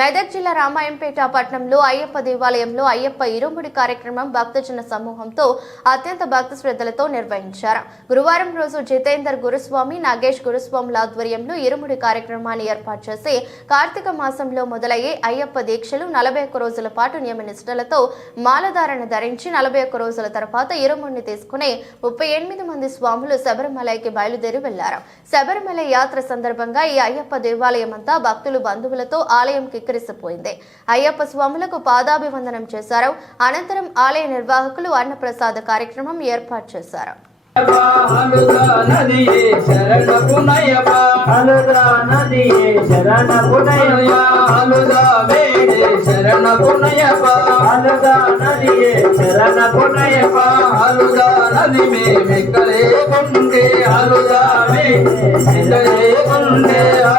మెదక్ జిల్లా రామాయంపేట పట్టణంలో అయ్యప్ప దేవాలయంలో అయ్యప్ప ఇరుముడి కార్యక్రమం భక్తజన సమూహంతో అత్యంత భక్తి శ్రద్ధలతో నిర్వహించారు. గురువారం రోజు జితేందర్ గురుస్వామి నాగేష్ గురుస్వాముల ఆధ్వర్యంలో ఇరుముడి కార్యక్రమాన్ని ఏర్పాటు చేసి కార్తీక మాసంలో మొదలయ్యే అయ్యప్ప దీక్షలు నలభై ఒక్క రోజుల పాటు నియమ నిష్ఠలతో మాలధారణ ధరించి నలభై ఒక్క రోజుల తర్వాత ఇరుముడిని తీసుకుని ముప్పై ఎనిమిది మంది స్వాములు శబరిమలైకి బయలుదేరి వెళ్ళారు. శబరిమల యాత్ర సందర్భంగా ఈ అయ్యప్ప దేవాలయం అంతా భక్తులు బంధువులతో ఆలయం కిక్కిరిసిపోయింది అయ్యప్ప స్వాములకు పాదాభివందనం చేశారు. అనంతరం ఆలయ నిర్వాహకులు అన్నప్రసాద కార్యక్రమం ఏర్పాటు చేశారు.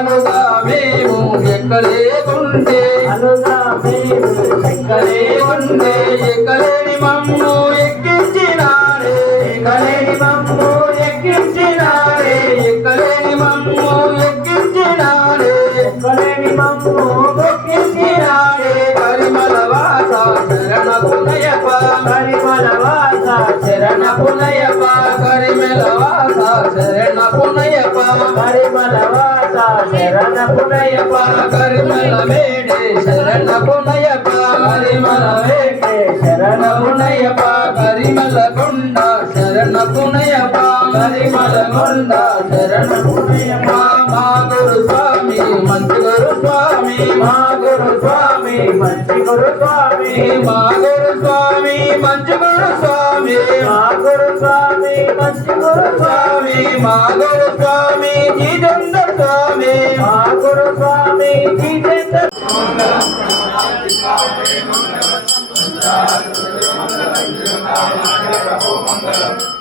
అలుగా మేము ఎక్కలే కొండే ఎక్కలేని మమ్ము ఎక్కించినారే. మమ్ము ఎక్కించినారే. ఎక్కలేని మమ్ము ఎక్కించినారే. మమ్ము పరిమళ వాస శరణ పునయ పరిమళ వేడే శరణ పునయప పరిమళ వేడే శరణ పునయప పరిమళ కొండ శరణ పునయప పరిమళ కొండ శరణ పునయప మా గురు స్వామి మంచి గురు స్వామి మా గురు స్వామి మంచి గురు స్వామి మా గురు స్వామి మంచి గురు స్వామి మా గురు स्वामी मागुर स्वामी जितेंद्र स्वामी मागुर स्वामी जितेंद्र मंगल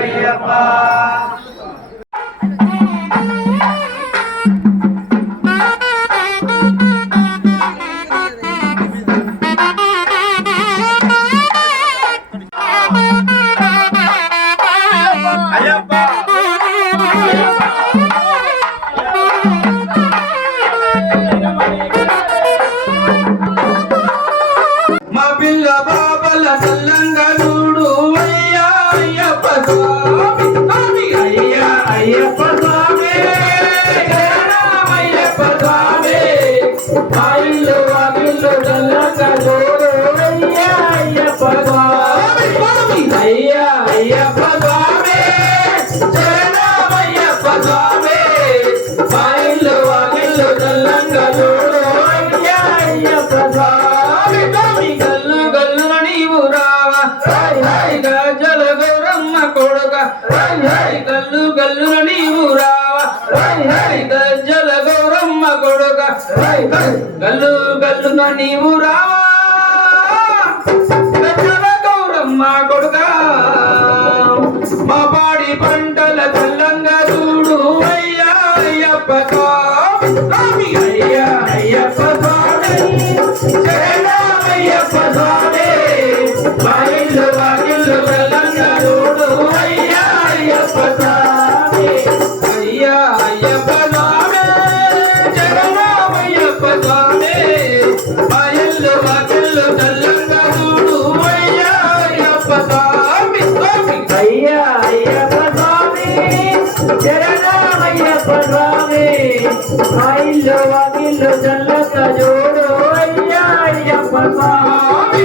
ஐயப்பா చల్లంగా చూడు అయ్యా అయ్యప్ప స్వామి స్వామి. హాయ్ గల్లు గల్లున నీవు రావా గౌరమ్మ కొడుక. మా పాడి పంటల తెల్లంగా చూడు అయ్యా అయ్యప్ప స్వామి అయ్యా అయ్యప్ప స్వామి. శరణమయ్యప్ప స్వామి. మా ఇల్లు మా ఇల్లు అయ్యప్ప స్వామి మా ఇల్లు వాకిల్లు చల్లక అయ్యా అయ్యప్ప స్వామి.